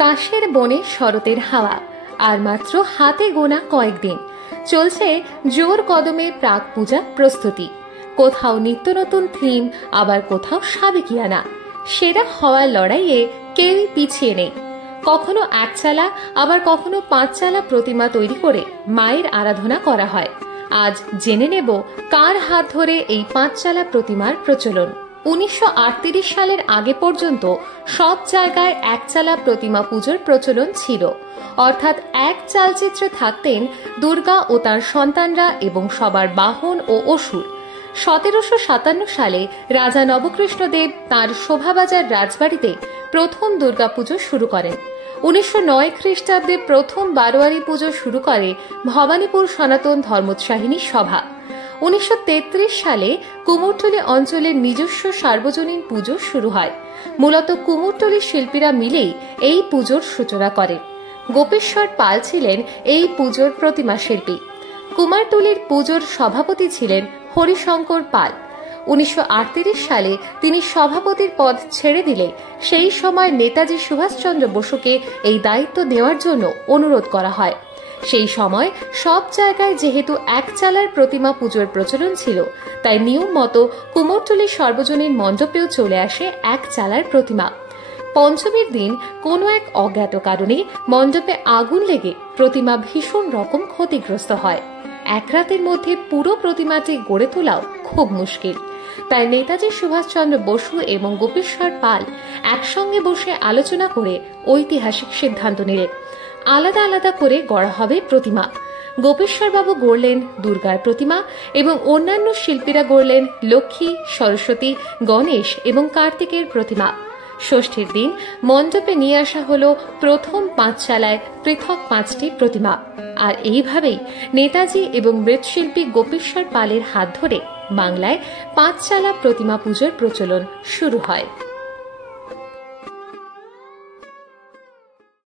কাশের বনে শরতের হাওয়া, আর মাত্র হাতে গোনা কয়েকদিন। চলছে জোর কদমে প্রাক পূজা প্রস্তুতি। কোথাও নিত্য নতুন থিম, আবার কোথাও সাবেকিয়ানা। সেরা হওয়ার লড়াইয়ে কেউই পিছিয়ে নেই। কখনো একচালা, আবার কখনো 5 চালা প্রতিমা তৈরি করে মায়ের আরাধনা করা হয়। আজ জেনে নেব কার হাত ধরে এই 5 চালা প্রতিমার প্রচলন। 1938 সালের আগে পর্যন্ত সব জায়গায় একচালা প্রতিমা পুজোর প্রচলন ছিল, অর্থাৎ এক চালচিত্রে থাকতেন দুর্গা ও তার সন্তানরা এবং সবার বাহন ও অসুর। 1757 সালে রাজা নবকৃষ্ণদেব তাঁর শোভাবাজার রাজবাড়িতে প্রথম দুর্গাপুজো শুরু করেন। 1909 খ্রিস্টাব্দে প্রথম বারোয়ারি পুজো শুরু করে ভবানীপুর সনাতন ধর্মোৎসাহিনী সভা। 1933 সালে কুমোরটুলি অঞ্চলের নিজস্ব সার্বজনীন পুজো শুরু হয়। মূলত কুমোরটুলির শিল্পীরা মিলেই এই পুজোর সূচনা করেন। গোপেশ্বর পাল ছিলেন এই পুজোর প্রতিমা শিল্পী। কুমারটুলির পুজোর সভাপতি ছিলেন হরিশঙ্কর পাল। 1938 সালে তিনি সভাপতির পদ ছেড়ে দিলে সেই সময় নেতাজি সুভাষচন্দ্র বসুকে এই দায়িত্ব দেওয়ার জন্য অনুরোধ করা হয়। সেই সময় সব জায়গায় যেহেতু এক চালার প্রতিমা পুজোর প্রচলন ছিল, তাই নিয়ম মতো কুমোরটুলি সর্বজনীন মণ্ডপেও চলে আসে এক চালার প্রতিমা। পঞ্চমীর দিন কোনো এক অজ্ঞাত কারণে মণ্ডপে আগুন লেগে প্রতিমা ভীষণ রকম ক্ষতিগ্রস্ত হয়। এক রাতের মধ্যে পুরো প্রতিমাটি গড়ে তোলাও খুব মুশকিল। তাই নেতাজি সুভাষচন্দ্র বসু এবং গোপেশ্বর পাল একসঙ্গে বসে আলোচনা করে ঐতিহাসিক সিদ্ধান্ত নিলেন, আলাদা আলাদা করে গড়া হবে প্রতিমা। গোপেশ্বরবাবু গড়লেন দুর্গার প্রতিমা এবং অন্যান্য শিল্পীরা গড়লেন লক্ষ্মী, সরস্বতী, গণেশ এবং কার্তিকের প্রতিমা। ষষ্ঠীর দিন মণ্ডপে নিয়ে আসা হলো প্রথম 5 চালায় পৃথক 5টি প্রতিমা। আর এইভাবেই নেতাজি এবং মৃৎশিল্পী গোপেশ্বর পালের হাত ধরে বাংলায় 5 চালা প্রতিমা পুজোর প্রচলন শুরু হয়।